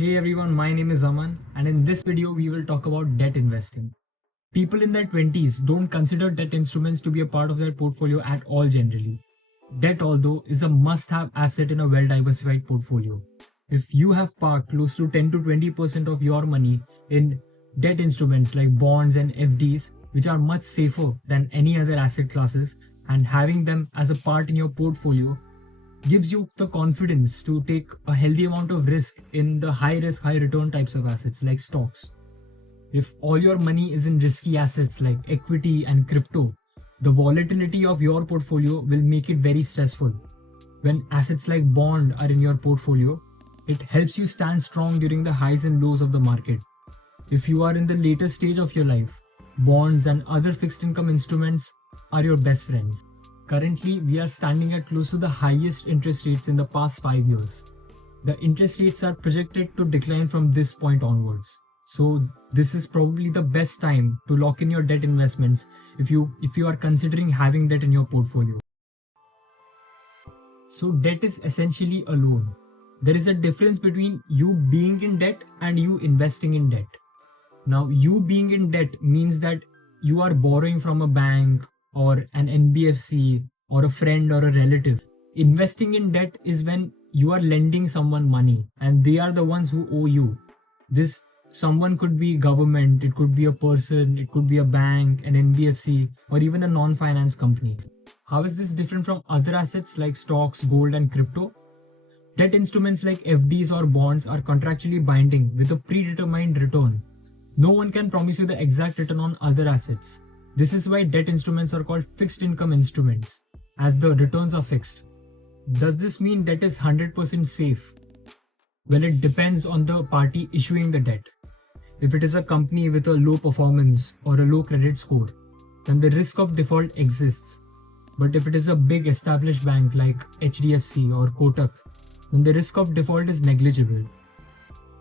Hey everyone, my name is Aman, and in this video we will talk about debt investing. People in their 20s don't consider debt instruments to be a part of their portfolio at all generally. Debt, although, is a must-have asset in a well-diversified portfolio. If you have parked close to 10 to 20% of your money in debt instruments like bonds and FDs, which are much safer than any other asset classes, and having them as a part in your portfolio gives you the confidence to take a healthy amount of risk in the high risk, high return types of assets like stocks. If all your money is in risky assets like equity and crypto, the volatility of your portfolio will make it very stressful. When assets like bond are in your portfolio, it helps you stand strong during the highs and lows of the market. If you are in the later stage of your life, bonds and other fixed income instruments are your best friends. Currently, we are standing at close to the highest interest rates in the past 5 years. The interest rates are projected to decline from this point onwards. So this is probably the best time to lock in your debt investments if you are considering having debt in your portfolio. So debt is essentially a loan. There is a difference between you being in debt and you investing in debt. Now, you being in debt means that you are borrowing from a bank or an NBFC or a friend or a relative. Investing in debt is when you are lending someone money and they are the ones who owe you. This someone could be government, it could be a person, it could be a bank, an NBFC, or even a non-finance company. How is this different from other assets like stocks, gold, and crypto? Debt instruments like FDs or bonds are contractually binding with a predetermined return. No one can promise you the exact return on other assets. This is why debt instruments are called fixed income instruments, as the returns are fixed. Does this mean debt is 100% safe? Well, it depends on the party issuing the debt. If it is a company with a low performance or a low credit score, then the risk of default exists. But if it is a big established bank like HDFC or Kotak, then the risk of default is negligible.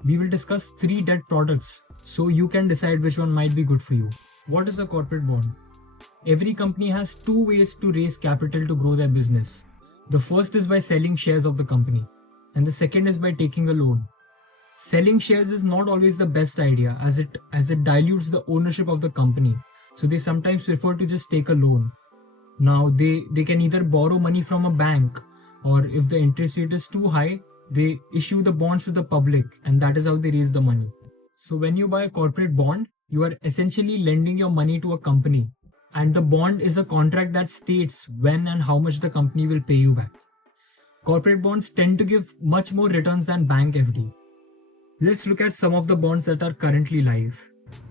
We will discuss 3 debt products so you can decide which one might be good for you. What is a corporate bond? Every company has 2 ways to raise capital to grow their business. The first is by selling shares of the company, and the second is by taking a loan. Selling shares is not always the best idea as it dilutes the ownership of the company. So they sometimes prefer to just take a loan. Now they can either borrow money from a bank, or if the interest rate is too high, they issue the bonds to the public, and that is how they raise the money. So when you buy a corporate bond, you are essentially lending your money to a company, and the bond is a contract that states when and how much the company will pay you back. Corporate bonds tend to give much more returns than bank FD. Let's look at some of the bonds that are currently live.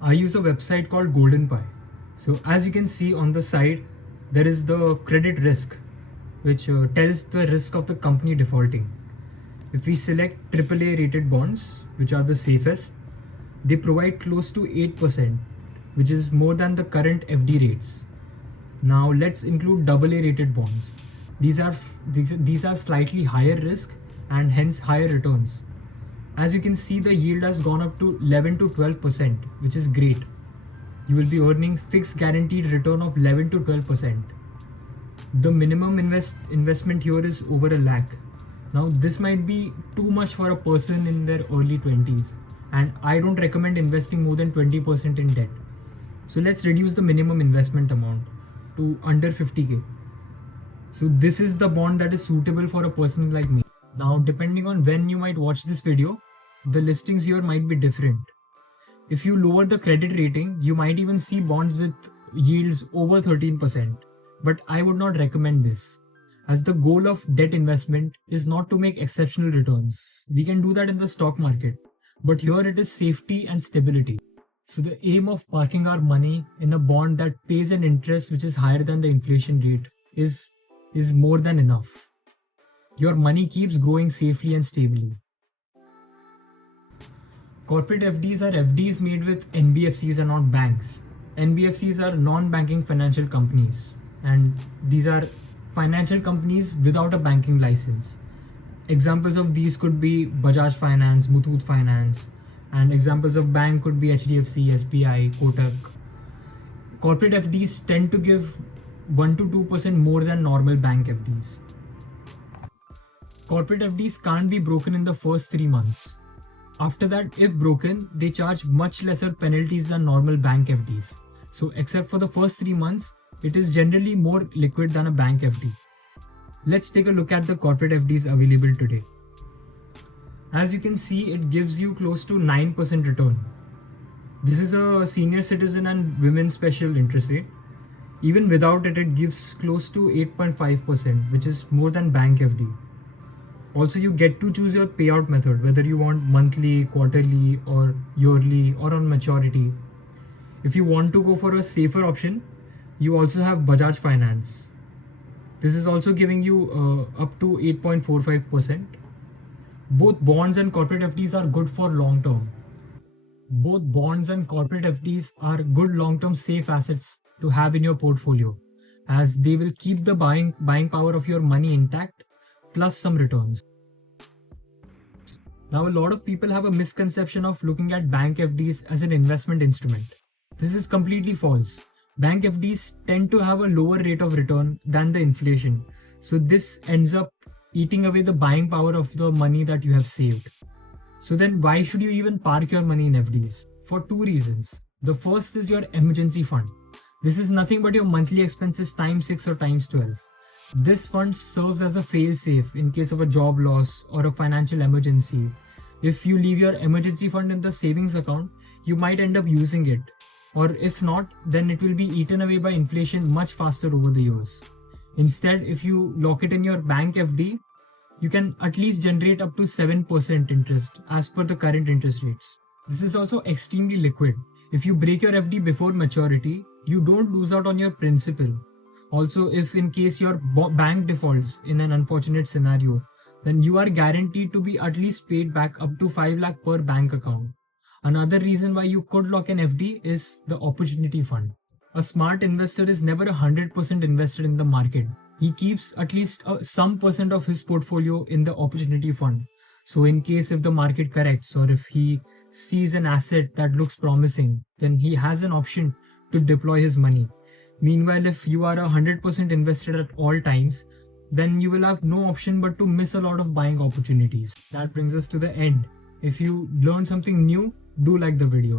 I use a website called GoldenPie. So as you can see on the side, there is the credit risk, which tells the risk of the company defaulting. If we select AAA rated bonds, which are the safest, they provide close to 8%, which is more than the current FD rates. Now let's include AA rated bonds. These have slightly higher risk and hence higher returns. As you can see, the yield has gone up to 11 to 12%, which is great. You will be earning fixed guaranteed return of 11 to 12%. The minimum investment here is over a lakh. Now this might be too much for a person in their early 20s, and I don't recommend investing more than 20% in debt. So let's reduce the minimum investment amount to under 50k. So this is the bond that is suitable for a person like me. Now, depending on when you might watch this video, the listings here might be different. If you lower the credit rating, you might even see bonds with yields over 13%. But I would not recommend this, as the goal of debt investment is not to make exceptional returns. We can do that in the stock market, but here it is safety and stability. So the aim of parking our money in a bond that pays an interest which is higher than the inflation rate is more than enough. Your money keeps growing safely and stably. Corporate FDs are FDs made with NBFCs and not banks. NBFCs are non-banking financial companies, and these are financial companies without a banking license. Examples of these could be Bajaj Finance, Muthoot Finance, and examples of bank could be HDFC, SBI, Kotak. Corporate FDs tend to give 1 to 2% more than normal bank FDs. Corporate FDs can't be broken in the first 3 months. After that, if broken, they charge much lesser penalties than normal bank FDs. So except for the first 3 months, it is generally more liquid than a bank FD. Let's take a look at the corporate FDs available today. As you can see, it gives you close to 9% return. This is a senior citizen and women's special interest rate. Even without it, it gives close to 8.5%, which is more than bank FD. Also, you get to choose your payout method, whether you want monthly, quarterly, or yearly, or on maturity. If you want to go for a safer option, you also have Bajaj Finance. This is also giving you up to 8.45%. Both bonds and corporate FDs are good for long term. Both bonds and corporate FDs are good long-term safe assets to have in your portfolio, as they will keep the buying power of your money intact plus some returns. Now, a lot of people have a misconception of looking at bank FDs as an investment instrument. This is completely false. Bank FDs tend to have a lower rate of return than the inflation, so this ends up eating away the buying power of the money that you have saved. So then why should you even park your money in FDs? For two reasons. The first is your emergency fund. This is nothing but your monthly expenses times 6 or times 12. This fund serves as a fail-safe in case of a job loss or a financial emergency. If you leave your emergency fund in the savings account, you might end up using it. Or if not, then it will be eaten away by inflation much faster over the years. Instead, if you lock it in your bank FD, you can at least generate up to 7% interest as per the current interest rates. This is also extremely liquid. If you break your FD before maturity, you don't lose out on your principal. Also, if in case your bank defaults in an unfortunate scenario, then you are guaranteed to be at least paid back up to 5 lakh per bank account. Another reason why you could lock an FD is the opportunity fund. A smart investor is never 100% invested in the market. He keeps at least some percent of his portfolio in the opportunity fund. So in case if the market corrects or if he sees an asset that looks promising, then he has an option to deploy his money. Meanwhile, if you are 100% invested at all times, then you will have no option but to miss a lot of buying opportunities. That brings us to the end. If you learned something new, do like the video.